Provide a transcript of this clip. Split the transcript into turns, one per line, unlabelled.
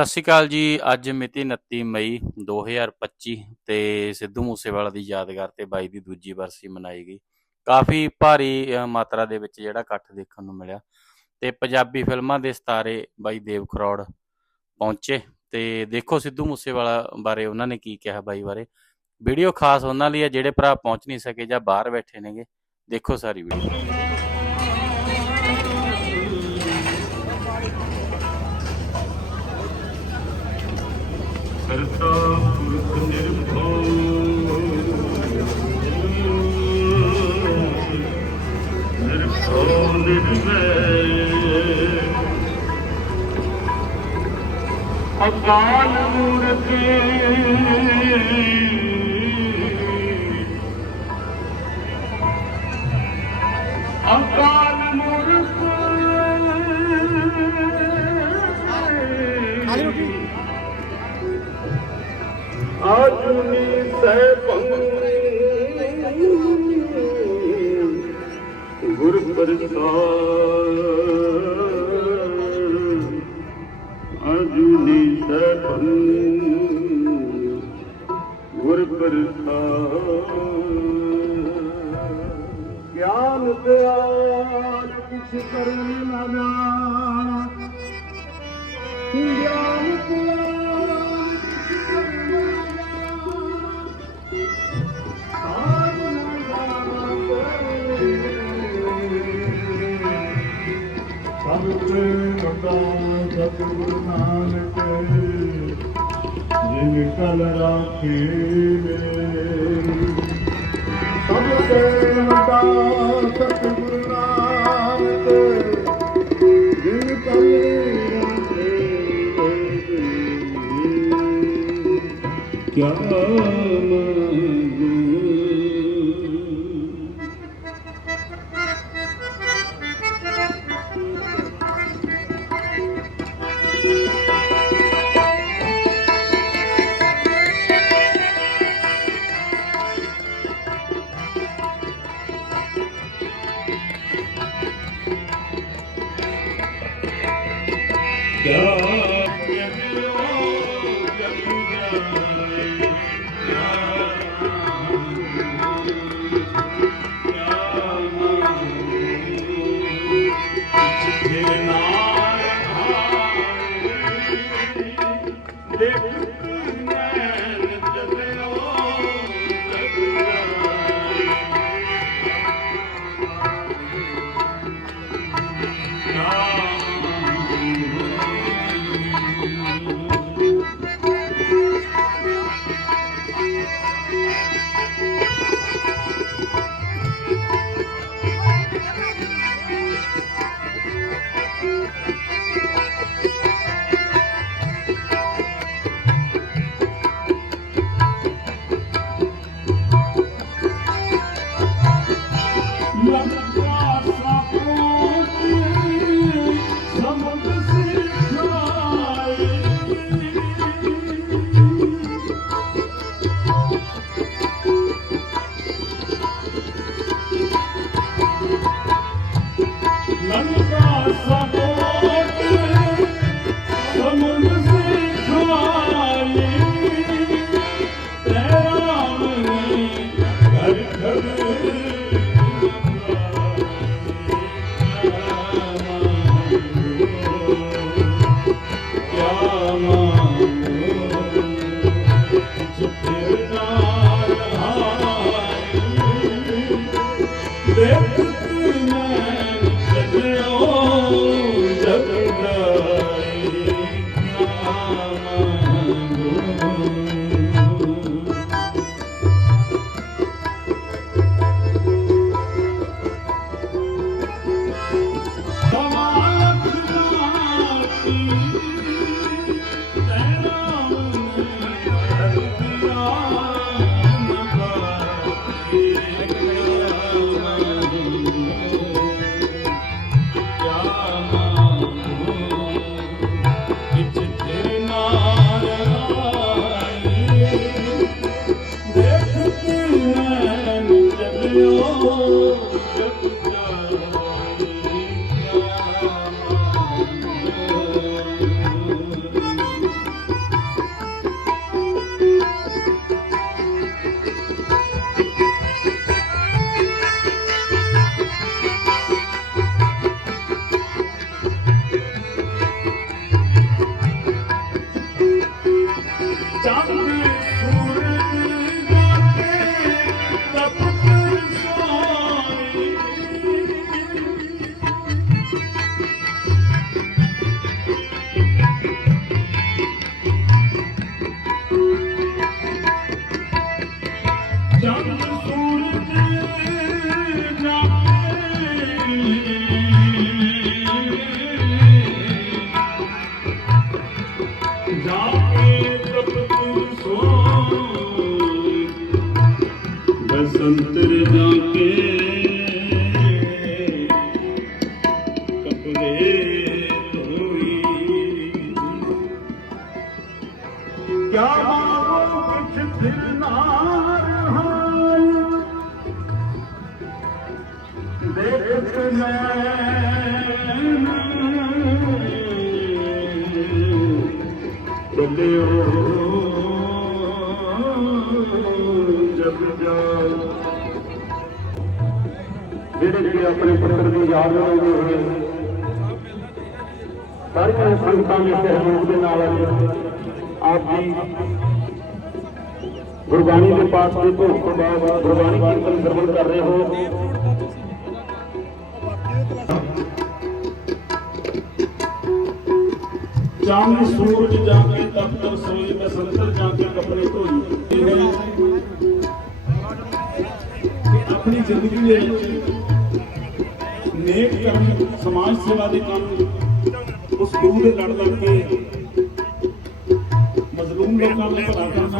ਸਤਿ ਸ਼੍ਰੀ ਅਕਾਲ ਜੀ। ਅੱਜ ਮਿਤੀ 29 ਮਈ 2025 ਤੇ ਸਿੱਧੂ ਮੂਸੇਵਾਲਾ ਦੀ ਯਾਦਗਾਰ ਤੇ ਬਾਈ ਦੀ ਦੂਜੀ ਵਰਸੀ ਮਨਾਈ ਗਈ। ਕਾਫੀ ਭਾਰੀ ਮਾਤਰਾ ਦੇ ਵਿੱਚ ਜਿਹੜਾ ਇਕੱਠ ਦੇਖਣ ਨੂੰ ਮਿਲਿਆ। ਤੇ ਪੰਜਾਬੀ ਫਿਲਮਾਂ ਦੇ ਸਿਤਾਰੇ ਬਾਈ ਦੇਵ ਖਰੋੜ ਪਹੁੰਚੇ। ਤੇ ਦੇਖੋ ਸਿੱਧੂ ਮੂਸੇਵਾਲਾ ਬਾਰੇ ਉਹਨਾਂ ਨੇ ਕੀ ਕਿਹਾ ਬਾਈ ਬਾਰੇ। ਵੀਡੀਓ ਖਾਸ ਉਹਨਾਂ ਲਈ ਹੈ ਜਿਹੜੇ ਭਰਾ ਪਹੁੰਚ ਨਹੀਂ ਸਕੇ ਜਾਂ ਬਾਹਰ ਬੈਠੇ ਨੇਗੇ। ਦੇਖੋ ਸਾਰੀ ਵੀਡੀਓ।
ਕਰਤਾ ਪੁਰਖ ਨਿਰਭਉ। ਨਿਰਭਉ ਨਿਰਵੈਰ ਅਕਾਲ ਮੂਰਤ ਅਕਾਲ ਗਿਆਨ ਦਿਆ ਕਿਛ ਕਰਨ ਨਾ ਜਾਣਾ ਗਿਆਨ ਜਿਨ ਕਲ ਰਾਖੇ ਸਭ ਤੇ ਵੱਡਾ ਸਤਿਗੁਰੂ ਨਾਨਕ ਜਿਨ ਕਲ ਰਾਖੇ ਕਿਆ ਮੰਗੂ ਕਿਆ Oh, ਸੰਤਰ ਜਾ ਕੇ ਕਪੜੇ ਧੋਈ ਕਿਆ ਬਾਤ ਕਿਛ ਫਿਰਨਾ ਜਿਹੜੇ ਕਿ ਆਪਣੇ ਪੁੱਤਰ ਦੀ ਯਾਦ ਬਣਾਉਂਦੇ ਹੋਏ ਸਾਰੀਆਂ ਸੰਗਤਾਂ ਦੇ ਸਹਿਯੋਗ ਦੇ ਨਾਲ ਆਪ ਜੀ ਗੁਰਬਾਣੀ ਦੇ ਪਾਠ ਦੇ ਭੋਗ ਤੋਂ ਬਾਅਦ ਗੁਰਬਾਣੀ ਕੀਰਤਨ ਸਰਵਣ ਕਰ ਰਹੇ ਹੋ। ਚਾਂਦ ਸੂਰਜ ਜਾ ਕੇ ਦਫਤਰ ਸੋਈ ਮੈਂ ਜਾ ਕੇ ਕੱਪੜੇ ਧੋਈ। ਆਪਣੀ ਜ਼ਿੰਦਗੀ ਦੇ ਵਿੱਚ ਨੇਕ ਕਰਮ ਸਮਾਜ ਸੇਵਾ ਦੇ ਕੰਮ, ਉਸ ਗੁਰੂ ਦੇ ਲੜ ਲੜ ਕੇ ਮਜ਼ਲੂਮ ਲੋਕਾਂ ਨੂੰ ਭਲਾ ਕਰਨਾ।